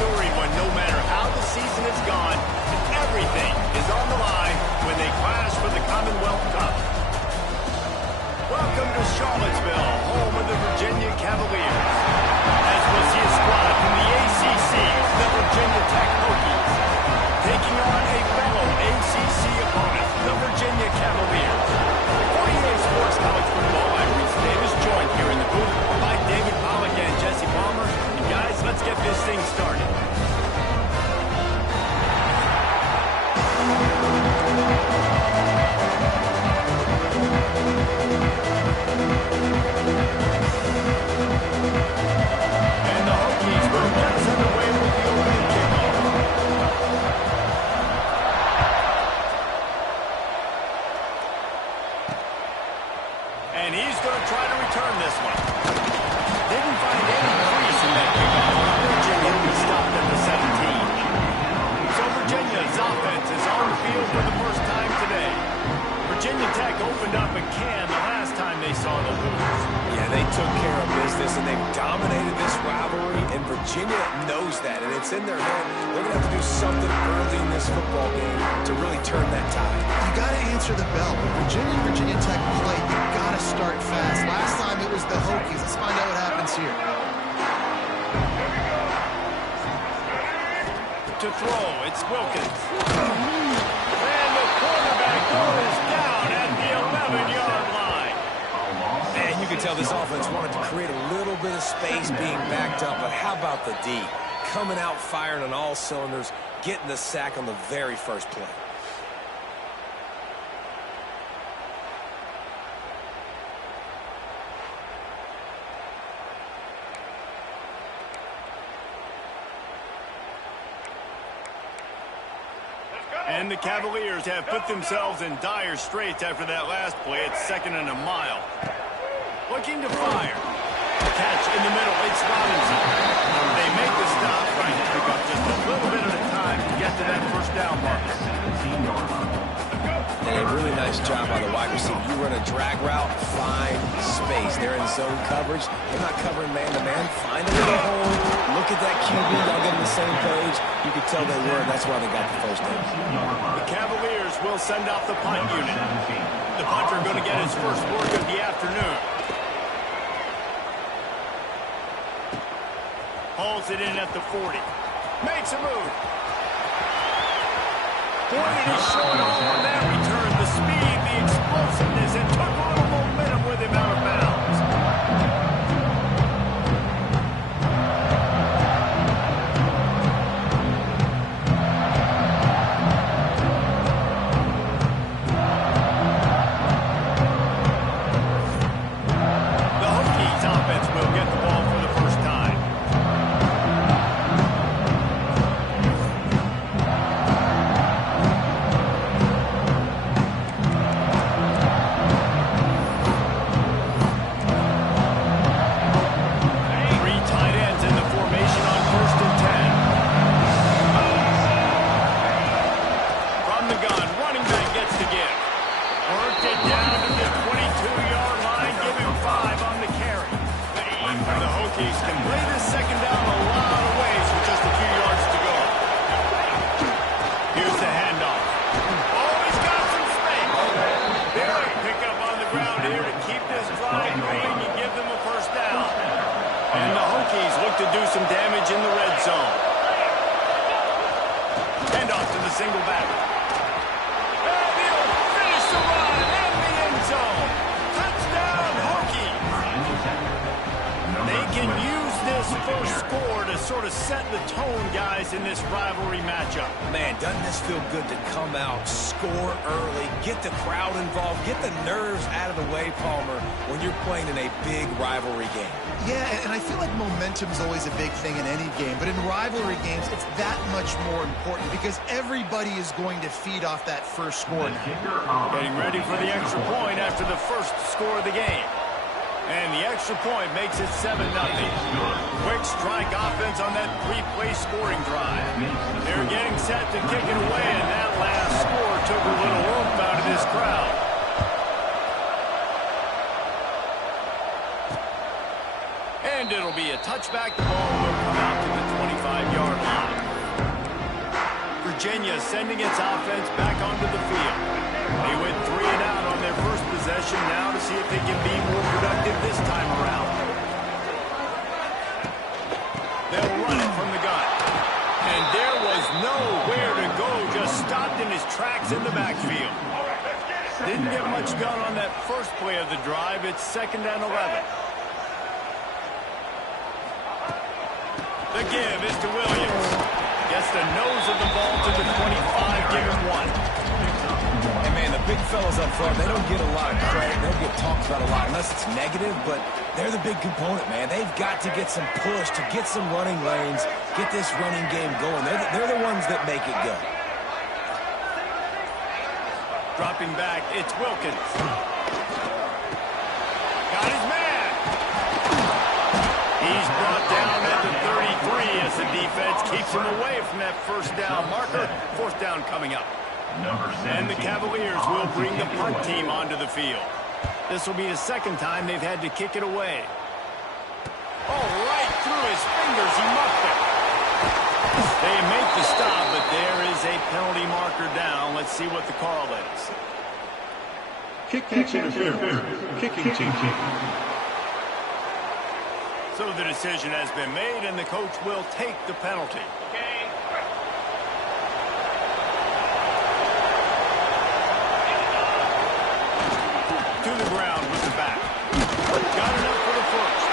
story when no matter how the season has gone, everything is on the line when they clash for the Commonwealth Cup. Welcome to Charlottesville, home of the Virginia Cavaliers. As we'll see a squad from the ACC, the Virginia Tech Hokies, taking on a fellow ACC opponent, the Virginia Cavaliers. For EA Sports College Football, I'm Reese Davis, joined here in the booth by David Pollack and Jesse Palmer. And guys, let's get this thing started. And the Hokies will get us underway with the opening kickoff. And he's going to try to return this one. Didn't find any crease in that kickoff. Virginia will be stopped at the 17. So Virginia's offense is on the field for the first time today. Virginia Tech opened up a can the last time they saw the Hoosiers. Yeah, they took care of business, and they've dominated this rivalry, and Virginia knows that, and it's in their head. They're going to have to do something early in this football game to really turn that tide. You got to answer the bell. Virginia Tech play, you got to start fast. Last time it was the Hokies. Let's find out what happens here. To throw, it's Wilkins. And the quarterback goes down at the 11-yard line. And you can tell this offense wanted to create a little bit of space being backed up, but how about the D? Coming out firing on all cylinders, getting the sack on the very first play. And the Cavaliers have put themselves in dire straits after that last play. It's 2nd and a mile. Looking to fire. Catch in the middle. It's Robinson. They make the stop, trying to pick up just a little bit at a time to get to that first down marker. And a really nice job by the wide receiver. You run a drag route, find space. They're in zone coverage. They're not covering man-to-man. Find a little hole. Look at that QB. Y'all get on the same page. You can tell they were, and that's why they got the first down. The Cavaliers will send off the punt unit. The punter going to get his first work of the afternoon. Hauls it in at the 40. Makes a move. Pointed his short on that return. The speed, the explosiveness, and took a little momentum with him out of bounds. The Hokies offense will get the ball for the first time. To do some damage in the red zone. And off to the single back. And he'll finish the run in the end zone. Touchdown, Hokies. They can use this first score to sort of set the tone, guys, in this rivalry matchup. Man, doesn't this feel good to come out, score early, get the crowd involved, get the nerves out of the way, Palmer, when you're playing in a big rivalry game. Yeah, and I feel like momentum is always a big thing in any game, but in rivalry games, it's that much more important because everybody is going to feed off that first score. Getting ready for the extra point after the first score of the game. And the extra point makes it 7-0. Quick strike offense on that three-play scoring drive. They're getting set to kick it away, and that last score took a little oomph out of this crowd. And And it'll be a touchback. The ball will come out to the 25-yard line. Virginia sending its offense back onto the field. They went 3 and out on their first possession. Now to see if they can be more productive this time around. They'll run it from the gun. And there was nowhere to go. Just stopped in his tracks in the backfield. Didn't get much done on that first play of the drive. It's 2nd and 11. The give is to Williams. Gets the nose of the ball to the 25, give him 1. And man, the big fellas up front, they don't get a lot of credit. They don't get talked about a lot unless it's negative, but they're the big component, man. They've got to get some push, to get some running lanes, get this running game going. They're the ones that make it go. Dropping back, it's Wilkins. Got his man. He's brought down at the 33 as the defense keeps him away from that first down marker. 4th down coming up. And the Cavaliers will bring the punt team onto the field. This will be the 2nd time they've had to kick it away. Oh, right through his fingers, he muffed it. They make the stop, but there is a penalty marker down. Let's see what the call is. Kicking interference. Kicking team. So the decision has been made, and the coach will take the penalty. To the ground with the back. Got enough for the first.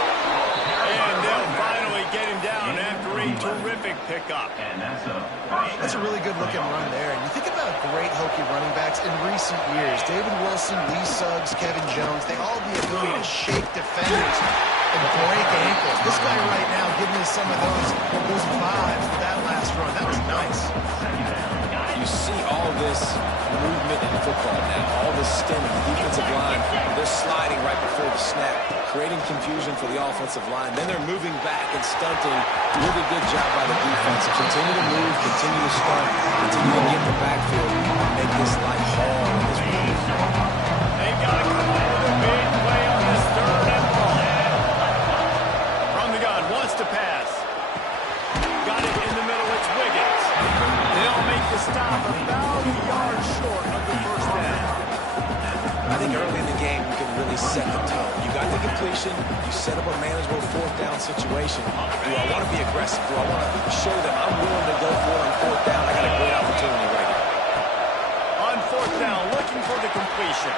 And they'll finally get him down after a terrific pickup. That's a really good-looking run there. And you think about great Hokie running backs in recent years. David Wilson, Lee Suggs, Kevin Jones, they all have the ability to shake defenders and break ankles. This guy right now giving us some of those vibes with that last run. That was nice. You see all this movement in football now, all this stemming, the defensive line, they're sliding right before the snap, creating confusion for the offensive line. Then they're moving back and stunting. Really good job by the defense. Continue to move, continue to stunt, continue to get the backfield, and make this life hard on this move. They got to come up with a big play on this 3rd and long. From the gun, wants to pass. Got it in the middle, it's Wiggins. They'll make the stop about a yard short of the first down. I think early in the game, you can really set the tone. You got the completion. You set up a manageable 4th down situation. Do I want to be aggressive? Do I want to show them I'm willing to go for it on 4th down? I got a great opportunity right here. On 4th down, looking for the completion.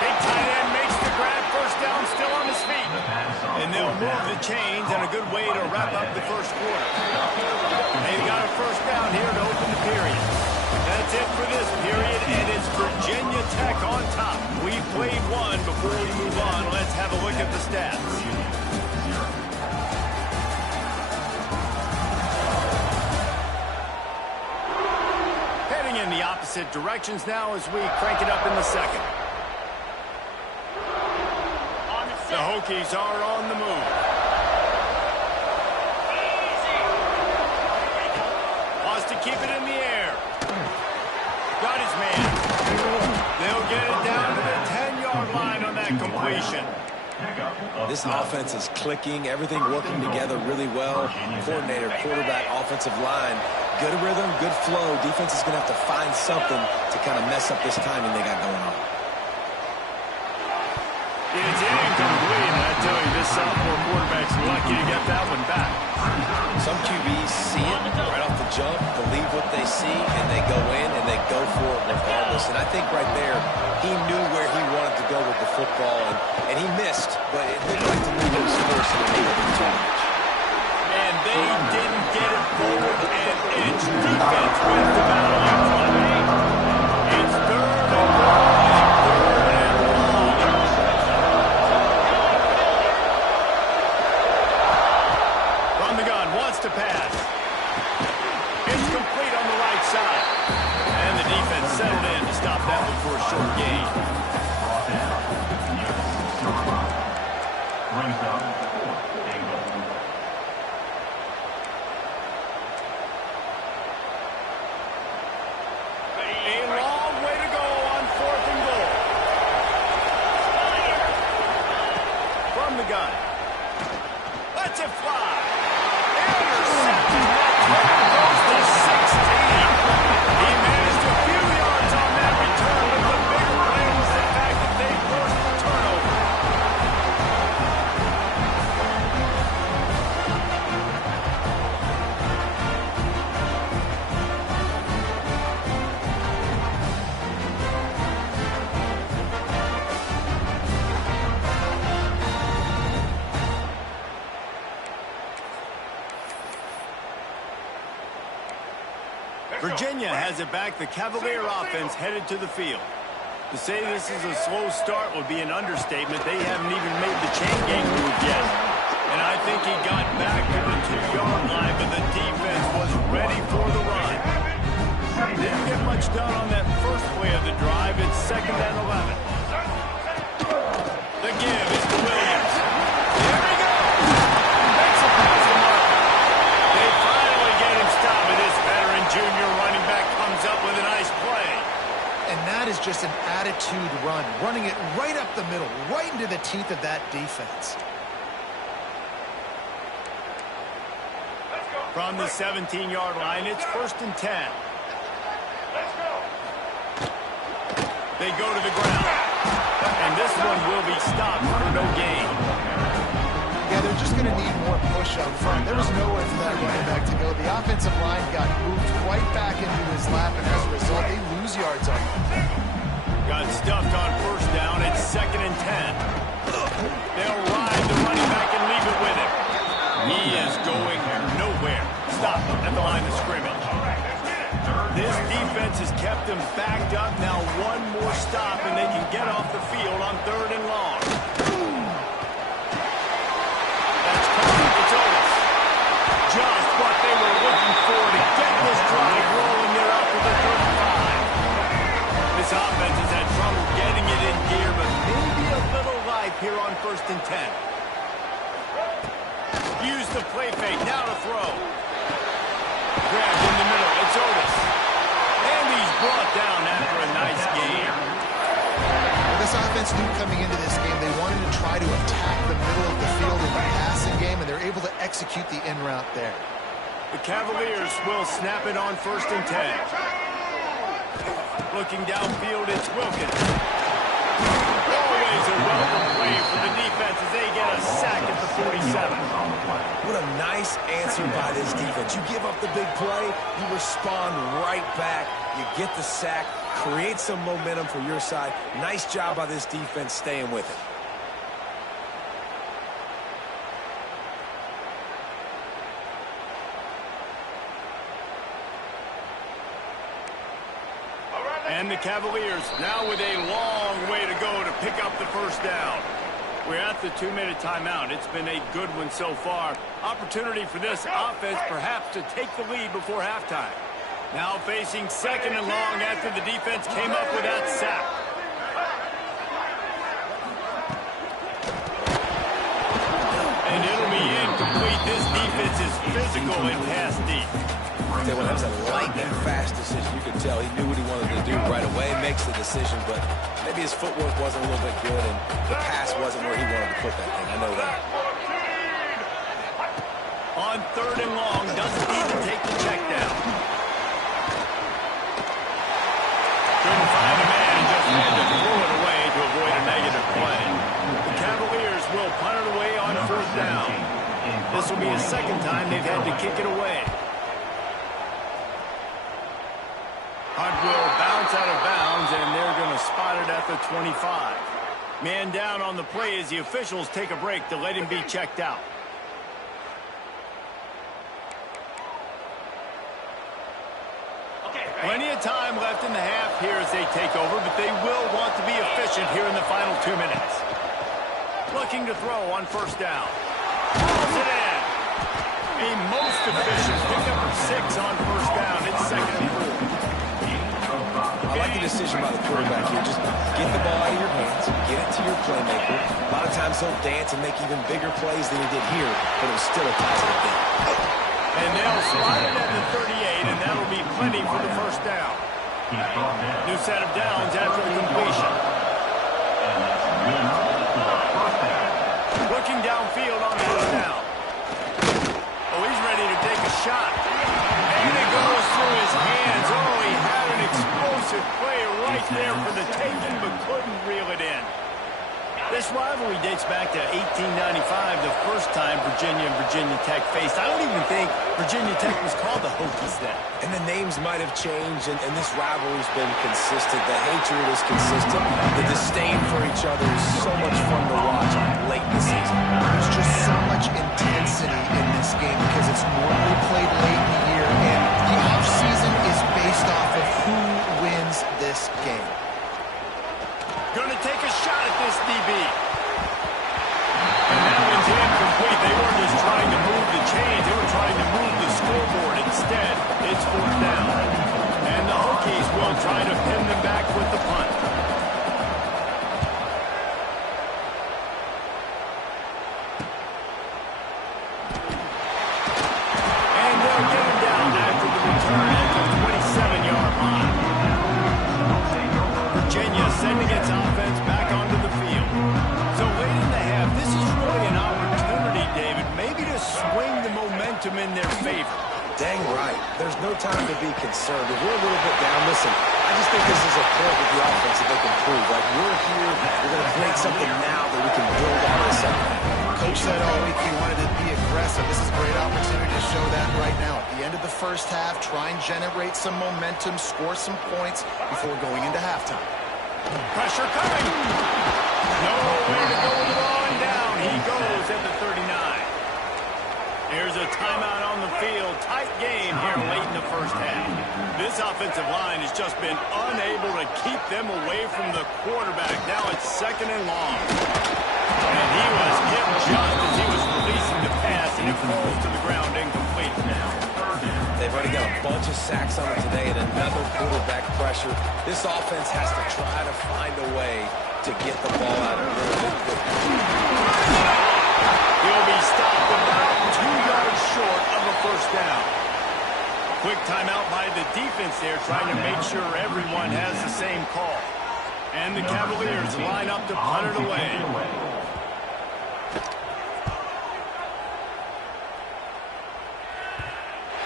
Big tight end makes the grab. First down, still on his feet. And they'll move the chains, and a good way to wrap up the first quarter. They've got a first down here to open the period. That's it for this period, and it's Virginia Tech on top. We played one before we move on. Let's have a look at the stats. Heading in the opposite directions now as we crank it up in the 2nd. The Hokies are on the move. Wants to keep it in the air. Got his man. They'll get it down to the 10-yard line on that completion. This offense is clicking, everything working together really well. Coordinator, quarterback, offensive line. Good rhythm, good flow. Defense is going to have to find something to kind of mess up this timing they got going on. It's incomplete. I tell you, this sophomore quarterback's lucky to get that one back. Some QBs see it right off the jump, believe what they see, and they go in and they go for it regardless. And I think right there, he knew where he wanted to go with the football, and he missed, but it looked like to me he was forcing it maybe too much. And they didn't get it forward an inch. Defense wins the battle in front. It's 3rd and long. To pass. It's complete on the right side. And the defense settled in to stop that one for a short gain. A long way to go on 4th and goal. From the gun. Let's Virginia has it back. The Cavalier offense headed to the field. To say this is a slow start would be an understatement. They haven't even made the chain gang move yet. And I think he got back to the 2-yard line, but the defense was ready for the run. Didn't get much done on that first play of the drive. It's 2nd and 11. The give is to Williams. There he goes. Makes a pass to Martin. They finally get him stopped, and this veteran junior running back comes up with a nice play. And that is just an attitude run, running it right up the middle, right into the teeth of that defense. From the 17-yard line, it's 1st and 10. They go to the ground. And this one will be stopped for no gain. Yeah, they're just going to need more push up front. There was nowhere for that running back to go. The offensive line got moved right back into his lap, and as a result, they lose yards on him. Got stuffed on 1st down. It's 2nd and 10. They'll ride the running back and leave it with him. He is going nowhere. Stop at the line of scrimmage. This defense has kept them backed up. Now one more stop, and they can get off the field on 3rd and long. That's coming. It's Otis. Just what they were looking for to get this drive rolling. They're out to the 35. This offense has had trouble getting it in gear, but maybe a little life here on 1st and 10. Use the play fake. Now to throw. Grabbed in the middle. It's Otis. And he's brought down after a nice game. Well, this offense knew coming into this game they wanted to try to attack the middle of the field in the passing game, and they're able to execute the in route there. The Cavaliers will snap it on 1st and 10. Looking downfield, it's Wilkins. Always a welcome play for the defense as they get a sack at the 47. What a nice answer by this defense. You give up the big play, you respond right back, you get the sack, create some momentum for your side. Nice job by this defense staying with it. And the Cavaliers now with a long way to go to pick up the 1st down. We're at the 2-minute timeout. It's been a good one so far. Opportunity for this offense perhaps to take the lead before halftime. Now facing 2nd and long after the defense came up with that sack. And it'll be incomplete. This defense is physical and pass deep. That was a lightning fast decision. You could tell he knew what he wanted to do right away. Makes the decision, but maybe his footwork wasn't a little bit good, and the pass wasn't where he wanted to put that thing. I know that. On 3rd and long, doesn't need to take the check down. Couldn't find a man and just had to throw it away to avoid a negative play. The Cavaliers will punt it away on 4th down. This will be the 2nd time they've had to kick it away. Hunt will bounce out of bounds, and they're going to spot it at the 25. Man down on the play as the officials take a break to let him be checked out. Plenty of time left in the half here as they take over, but they will want to be efficient here in the final 2 minutes. Looking to throw on 1st down. Throws it in. A most efficient pickup of 6 on 1st down. It's 2nd and 4. I like the decision by the quarterback here. Just get the ball out of your hands, get it to your playmaker. A lot of times he'll dance and make even bigger plays than he did here, but it was still a positive game. And they'll spot it at the 38, and that'll be plenty for the 1st down. New set of downs after the completion. Looking downfield on 1st down. Oh, he's ready to take a shot. And it goes through his hands. Oh, he had an explosive play right there for the taking, but couldn't reel it in. This rivalry dates back to 1895, the first time Virginia and Virginia Tech faced. I don't even think Virginia Tech was called the Hokies then. And the names might have changed, and this rivalry's been consistent. The hatred is consistent. The disdain for each other is so much fun to watch late in the season. There's just so much intensity in this game because it's normally played late in the year, and the offseason is They'll try to pin them back with the punt. And they'll get him down after the return at the 27-yard line. Virginia sending its offense back onto the field. So late in the half, this is really an opportunity, David, maybe to swing the momentum in their favor. Dang right. There's no time to be concerned. If we're a little bit down, listen, I just think this is a point with the offense that they can prove. Like, we're here, we're going to create something now that we can build on in the second half. Coach said all week he wanted to be aggressive. This is a great opportunity to show that right now. At the end of the first half, try and generate some momentum, score some points before going into halftime. Pressure coming. No way to go with the ball and down. He goes at the 39. Here's a timeout on the field. Tight game here late in the first half. This offensive line has just been unable to keep them away from the quarterback. Now it's second and long. And he was hit just as he was releasing the pass, and it falls to the ground incomplete. They've already got a bunch of sacks on it today and another quarterback pressure. This offense has to try to find a way to get the ball out of it. He'll be stopped about 2 yards short of a first down. Quick timeout by the defense there, trying to make sure everyone has the same call. And the Cavaliers line up to punt it away.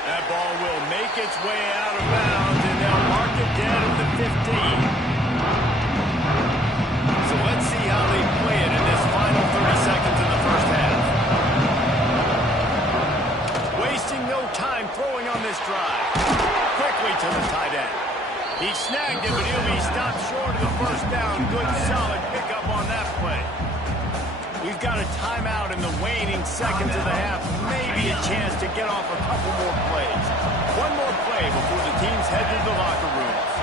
That ball will make its way out of bounds, and they'll mark it down at the 15. So let's see how they play it in this final 30 seconds in the first half. Wasting no time throwing on this drive. Quickly to the tight end. He snagged it, but he'll be stopped short of the first down. Good, solid pickup on that play. We've got a timeout in the waning seconds of the half. Maybe a chance to get off a couple more plays. One more play before the teams head to the locker rooms.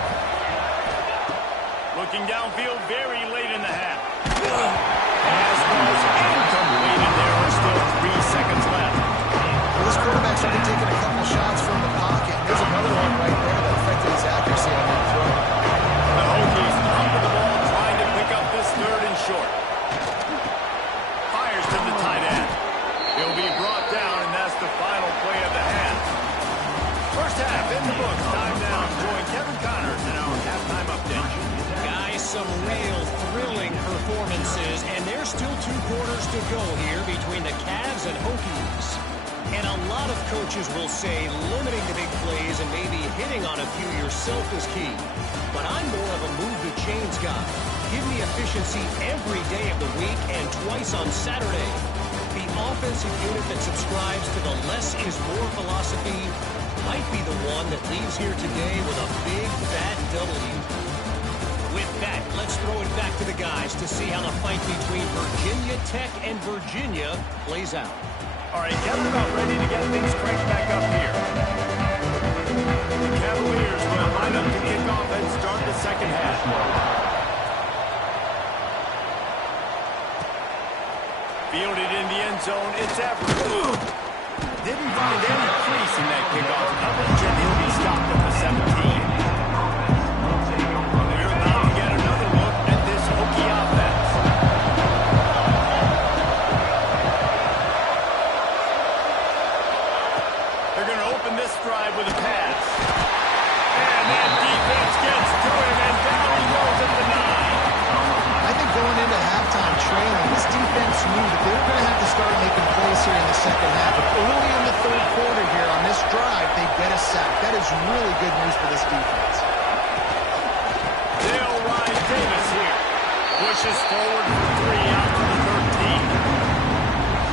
Looking downfield very late in the half. Pass was incomplete, and there are still 3 seconds left. Well, this quarterback's already taken a couple shots from the pocket. There's another one right there that affected his accuracy on that throw. The Hokies pumping the ball, trying to pick up this third and short. Fires to the tight end. He'll be brought down, and that's the final play of the half. First half in the books. Time now. Join Kevin Connors in our halftime update. Guys, some real thrilling performances, and there's still 2 quarters to go here between the Cavs and Hokies. And a lot of coaches will say limiting the big plays and maybe hitting on a few yourself is key. But I'm more of a move the chains guy. Give me efficiency every day of the week and twice on Saturday. The offensive unit that subscribes to the less is more philosophy might be the one that leaves here today with a big, fat W. With that, let's throw it back to the guys to see how the fight between Virginia Tech and Virginia plays out. All right, Kevin, about ready to get things cranked back up here. The Cavaliers will line up to kick off and start the second half. Fielded in the end zone, it's Everett. Didn't find any crease in that kickoff coverage, and he'll be stopped at the 17. They're about to get another look at this Hokie offense. They're going to open this drive with a pass. And that defense gets to him, and down he goes at the 9. I think going into halftime trailing, this defense knew that they were going to have to start making plays here in the second half. But early in the third quarter here on this drive, they get a sack. That is really good news for this defense. Dale Ryan Davis here. Pushes forward for 3 out to the 13.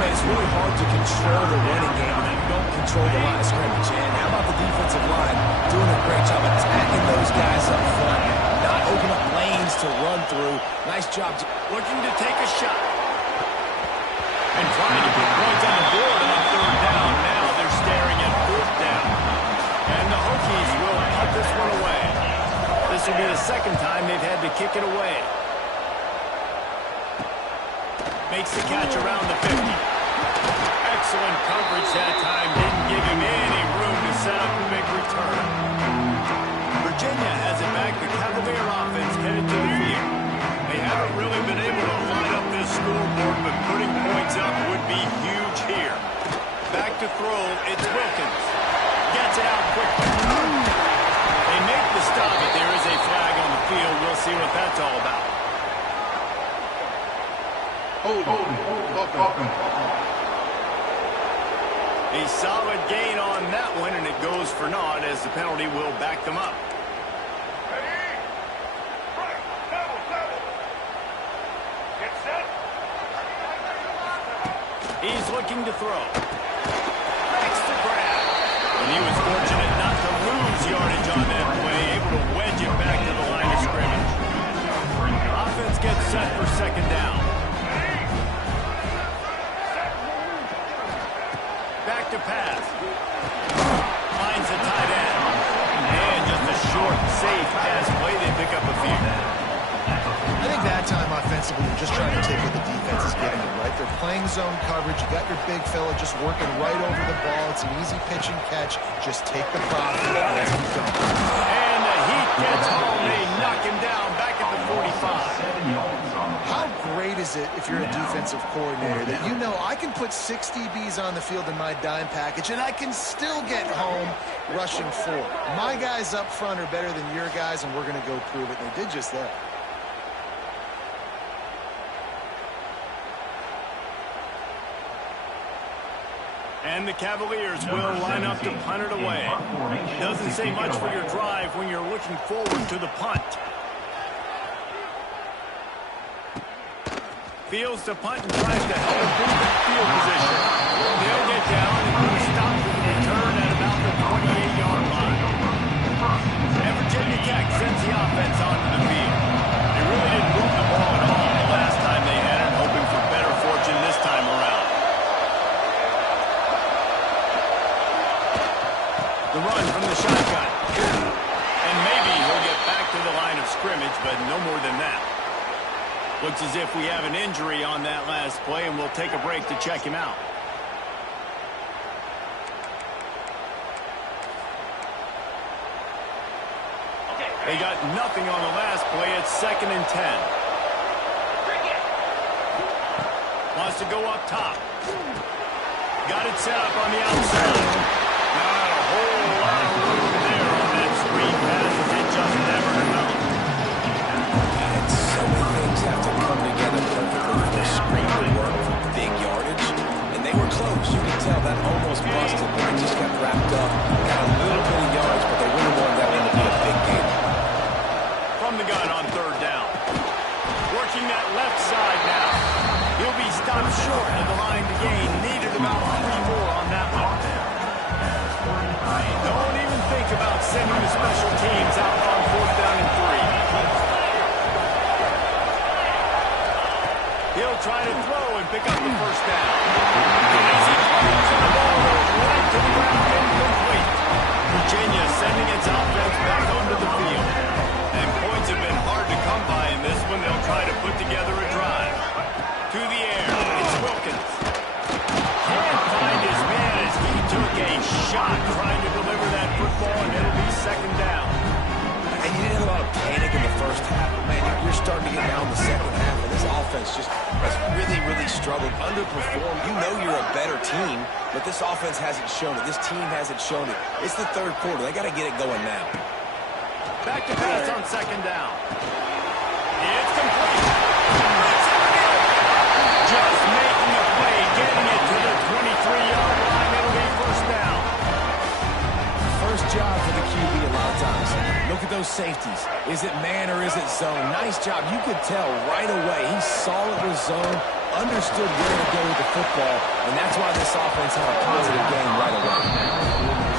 Man, it's really hard to control the running game when you don't control the line of scrimmage. And how about the defensive line doing a great job attacking those guys up front, not opening up lanes to run through. Nice job. Looking to take a shot. And trying to put points on the board on third down. Now they're staring at fourth down. And the Hokies will punt this one away. This will be the second time they've had to kick it away. Makes the catch around the 50. Excellent coverage that time. Didn't give him any room to set up a big return. Virginia has it back throw. It's Wilkins. Gets it out quickly. They make the stop, but there is a flag on the field. We'll see what that's all about. A solid gain on that one, and it goes for naught as the penalty will back them up. He's looking to throw. Extra grab. And he was fortunate not to lose yardage on that play, able to wedge it back to the line of scrimmage. Offense gets set for second down. Back to pass. Finds a tight end. And just a short, safe pass play. They pick up a few. I think that time offensively, you're just trying to take what the defense is giving them, right? They're playing zone coverage. You got your big fella just working right over the ball. It's an easy pitch and catch. Just take the profit and let's keep going. And the Heat gets home. They knock him down back at the 45. How great is it if you're a defensive coordinator that you know I can put 6 DBs on the field in my dime package and I can still get home rushing 4. My guys up front are better than your guys, and we're going to go prove it. And they did just that. And the Cavaliers will line up to punt it away. Doesn't say much for your drive when you're looking forward to the punt. Fields to punt and tries to help improve that field position. They'll get down and will stop the return at about the 28-yard line. And Virginia Tech sends the offense onto the field. They really didn't move the ball at all the last time they had it, hoping for better fortune this time around. The run from the shotgun. And maybe he'll get back to the line of scrimmage, but no more than that. Looks as if we have an injury on that last play, and we'll take a break to check him out. They got nothing on the last play. It's 2nd and 10. Wants to go up top. Got it set up on the outside. Not a whole lot of room there on that screen pass as it just never developed. And so many things have to come together perfectly for a screen to work for big yardage. And they were close. You can tell that almost busted, but it just got wrapped up. Got a little bit of yards, but they really wanted that one to be a big game. From the gun on 3rd down. Working that left side now. He'll be stopped short of the line to gain. Needed about 3 more on that one. Don't even think about sending the special teams out on 4th down and 3. He'll try to throw and pick up the 1st down. As he throws, and the ball goes right to the ground, incomplete. Virginia sending its offense back onto the field. And points have been hard to come by in this one. They'll try to put together a drive. To the air, it's Wilkins. Can't find his man as he took a shot trying to deliver that football, and it'll be 2nd down. And you didn't have a lot of panic in the first half. Man, you're starting to get down the second half, and this offense just has really, really struggled, underperformed. You know you're a better team, but this offense hasn't shown it. This team hasn't shown it. It's the 3rd quarter. They got to get it going now. Back to pass on 2nd down. It's complete. Just making a play, getting it to the 23-yard line. It'll be 1st down. First job for the QB a lot of times. Look at those safeties. Is it man or is it zone? Nice job. You could tell right away. He saw it was zone, understood where to go with the football, and that's why this offense had a positive game right away.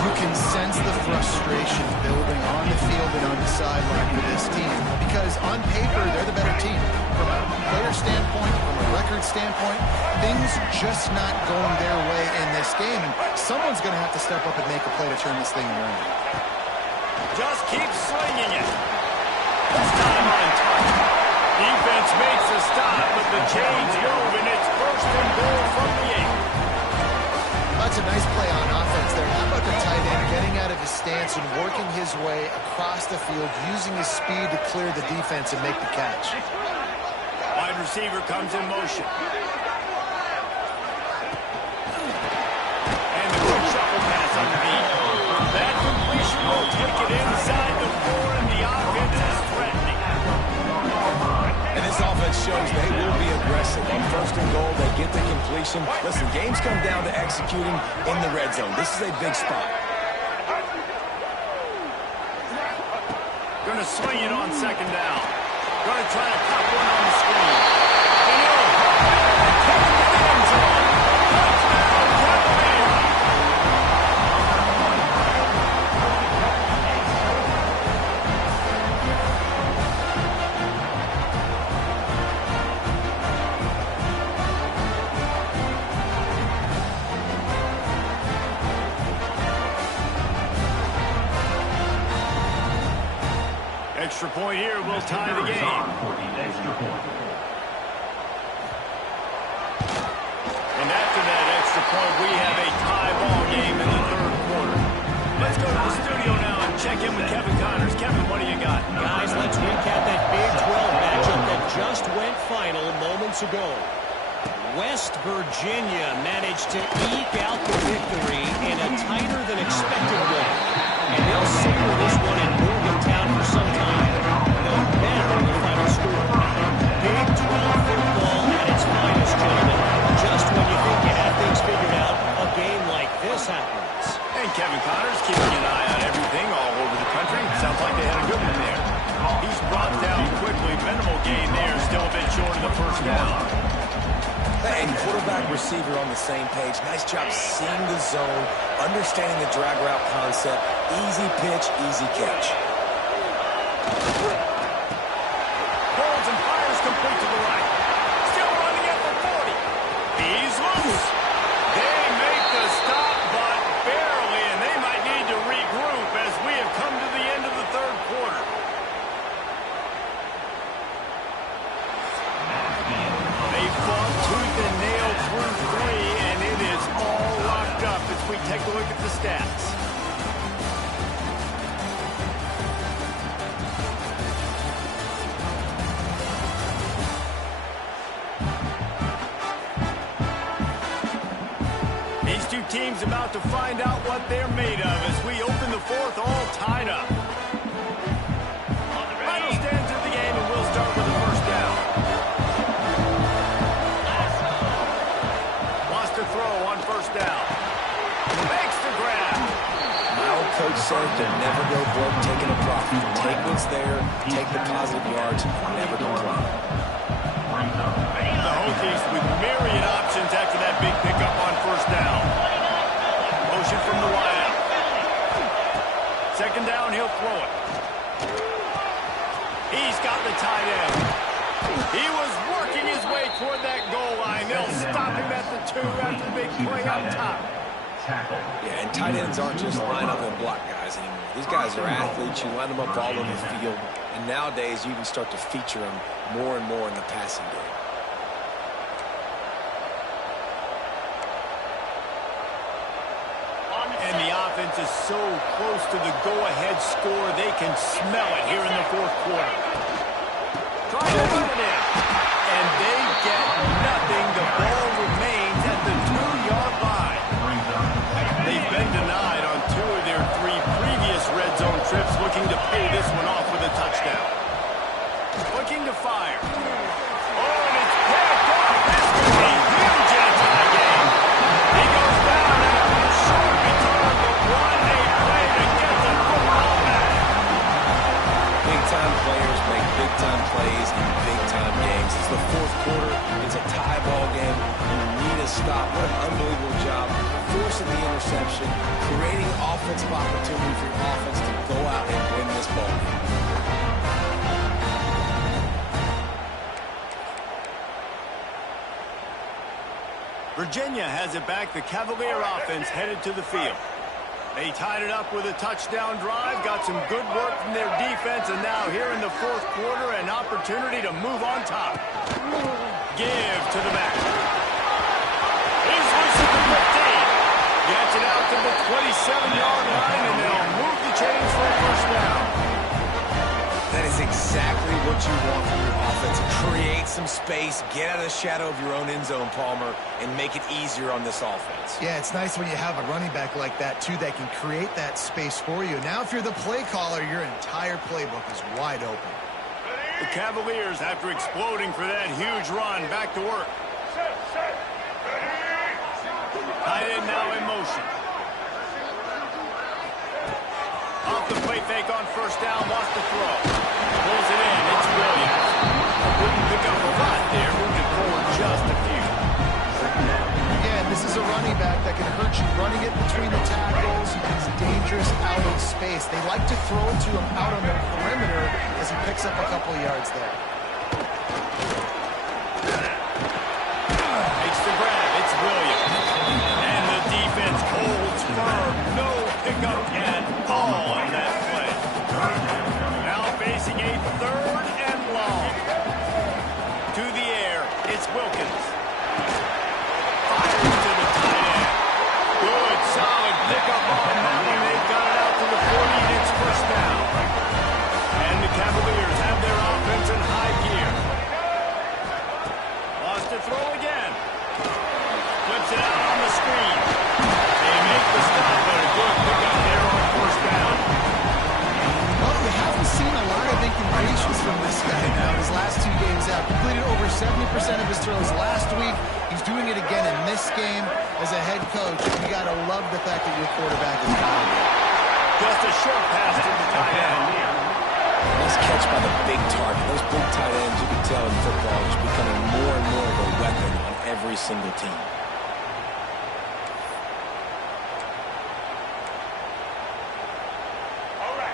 You can sense the frustration building on the field and on the sideline for this team because on paper, they're the better team. From a player standpoint, from a record standpoint, things just not going their way in this game, and someone's going to have to step up and make a play to turn this thing around. Just keep slinging it. This time on target. Defense makes a stop, but the chains move, and it's 1st and goal from the 8. That's a nice play on offense there. How about the tight end getting out of his stance and working his way across the field, using his speed to clear the defense and make the catch. Wide receiver comes in motion. And the completion. Listen, games come down to executing in the red zone. This is a big spot. Going to swing it on second down. Going to try to pop one on the screen. And he'll hop and take it to the end zone. Touchdown, Cavaliers! Extra point here will tie the game. And after that extra point, we have a tie ball game in the third quarter. Let's go to the studio now and check in with Kevin Connors. Kevin, what do you got? Guys, let's recap that Big 12 matchup that just went final moments ago. West Virginia managed to eke out the victory in a tighter than expected way. And they'll savor this one in Morgantown for some time. No matter the final score. Big 12 football at its finest, gentlemen. Just when you think you have things figured out, a game like this happens. And Kevin Connors keeping an eye on everything all over the country. Sounds like they had a good one there. He's brought down quickly. Minimal gain there. Still a bit short of the first down. And quarterback, receiver on the same page. Nice job seeing the zone, understanding the drag route concept. Easy pitch, easy catch. Holds and fires complete to the right. Still running it for 40. He's loose. They make the stop, but barely, and they might need to regroup as we have come to the end of the third quarter. They fought tooth and nail through three, and it is all locked up as we take a look at the stats. These two teams about to find out what they're made of as we open the fourth all tied up. Final stands of the game, and we'll start with the first down. Wants to throw on first down. Makes the grab. My old coach said to never go broke taking a profit. Take what's there, take the positive yards, never complain. The Hokies with myriad options after that big pickup on first down. Motion from the wideout. Second down, he'll throw it. He's got the tight end. He was working his way toward that goal line. They'll stop him at the 2 after the big play up top. Yeah, and tight ends aren't just line up and block guys anymore. These guys are athletes. You line them up all over the field. And nowadays, you can start to feature them more and more in the passing game. And the offense is so close to the go-ahead score, they can smell it here in the fourth quarter. Try to run it in. And they get nothing. The ball remains at the 2-yard line. They've been denied on 2 of their 3 previous red zone trips, looking to pay this one off with a touchdown. Looking to fire. Oh, and it's picked off. This could be huge in a tie game. He goes down after a short return, but what a play to get the football back. Big-time players make big-time plays in big-time games. It's the fourth quarter. It's a tie ball game. You need a stop. What an unbelievable job. Forcing the interception, creating offensive opportunity for your offense to go out and win this ball game. Virginia has it back. The Cavalier offense headed to the field. They tied it up with a touchdown drive, got some good work from their defense, and now here in the fourth quarter, an opportunity to move on top. Give to the back. He's loose at the 15. Gets it out to the 27-yard line, and they'll move the chains for a first down. That is exactly what you want from your offense. Create some space, get out of the shadow of your own end zone, Palmer, and make it easier on this offense. Yeah, it's nice when you have a running back like that, too, that can create that space for you. Now, if you're the play caller, your entire playbook is wide open. The Cavaliers, after exploding for that huge run, back to work. Tight end now in motion. Off the play fake on first down, wants to throw. Pulls it in, it's Williams. Wouldn't pick up a lot there, moved it forward just a few. Again, this is a running back that can hurt you running it between the tackles. He's dangerous out in space. They like to throw it to him out on the perimeter as he picks up a couple of yards there. Makes the grab, it's Williams. And the defense holds firm. No pickup at all on that play. Now facing a third and long. To the air, it's Wilkins. Fires to the tight end. Good, solid pickup on that one. They've got it out to the 40, and it's first down. And the Cavaliers have their offense in high gear. Wants to throw again. Flips it out on the screen. They make the stop, but a good pickup there on first down. Well, we haven't seen a lot of incompletions from this guy now his last 2 games out. Completed over 70% of his throws last week. He's doing it again in this game as a head coach. You got to love the fact that your quarterback is down. Just a short pass to the tight end. Nice catch by the big target. Those big tight ends, you can tell in football, is becoming more and more of a weapon on every single team.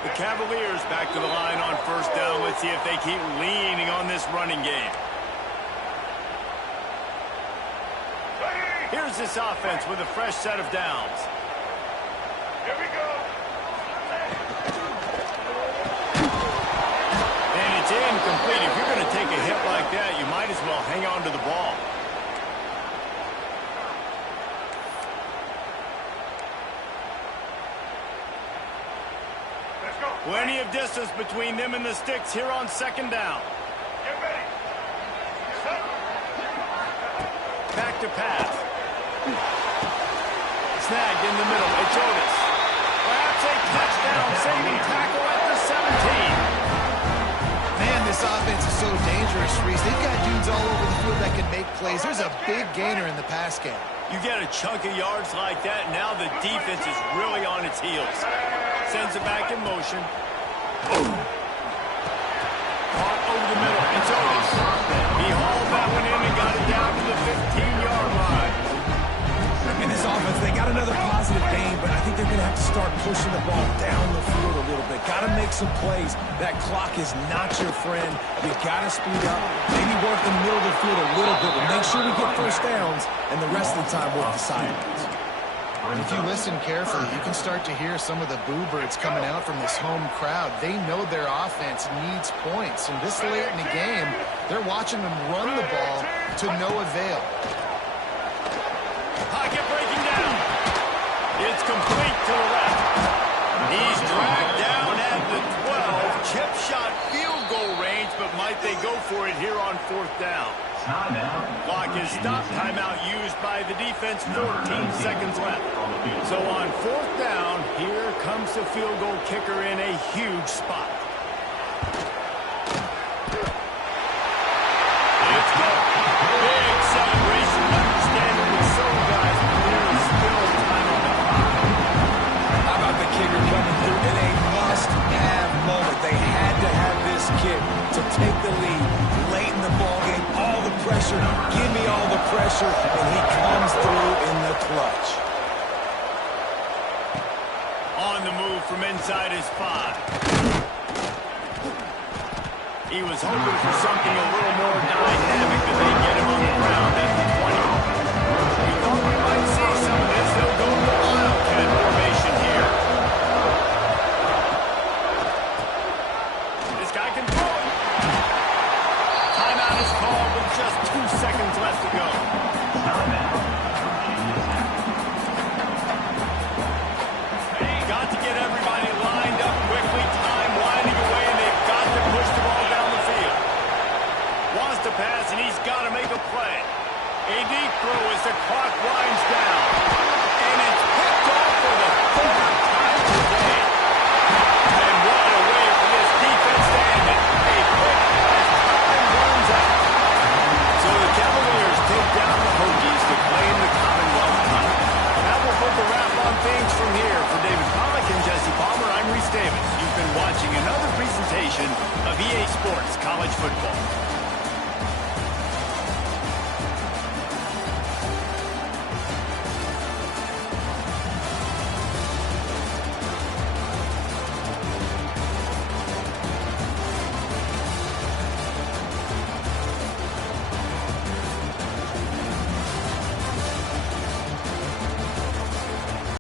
The Cavaliers back to the line on first down. Let's see if they keep leaning on this running game. Here's this offense with a fresh set of downs. Here we go. And it's incomplete. If you're going to take a hit like that, you might as well hang on to the ball. Let's go. Plenty of distance between them and the sticks here on second down. Get ready. Set. Back to pass. Snagged in the middle. It's Otis. Perhaps a touchdown saving tackle at the 17. Man, this offense is so dangerous, Reese. They've got dudes all over the field that can make plays. There's a big gainer in the pass game. You get a chunk of yards like that, now the defense is really on its heels. Sends it back in motion. Caught over the middle. It's Otis. He hauled that one in and got it down to the 15-yard line. In this offense, they got another positive game, but I think they're going to have to start pushing the ball down the field a little bit. Got to make some plays. That clock is not your friend. You got to speed up. Maybe work the middle of the field a little bit, but make sure we get first downs, and the rest of the time work the sidelines. If you listen carefully, you can start to hear some of the boo birds coming out from this home crowd. They know their offense needs points, and this late in the game, they're watching them run the ball to no avail. Pocket breaking down. It's complete to the left. He's dragged down at the 12. Chip shot field goal range, but might they go for it here on fourth down? Clock is stopped. Timeout used by the defense. 14 seconds left. So on fourth down, here comes the field goal kicker in a huge spot. It's good. Big celebration. Understanding with some guys, but there is still time on the clock. How about the kicker coming through in a must-have moment? They had to have this kick to take the lead late in the ballgame. All the pressure, give me all the pressure, and he comes through in the clutch. On the move from inside his 5. He was hoping for something a little more dynamic, but they get him on the ground at the 20. We thought we might see some of this. They'll go to the Wildcat formation here. This guy can throw it. Timeout is called with just 2 seconds left to go. Got to get everybody lined up quickly. Time winding away, and they've got to push the ball down the field. Wants to pass, and he's got to make a play. A deep throw as the clock winds down. And it's picked off for the 3rd time today. And what a way for this defense to end it. A pick as time runs out. So the Cavaliers take down the Hokies to claim the Commonwealth title. VA Sports College Football.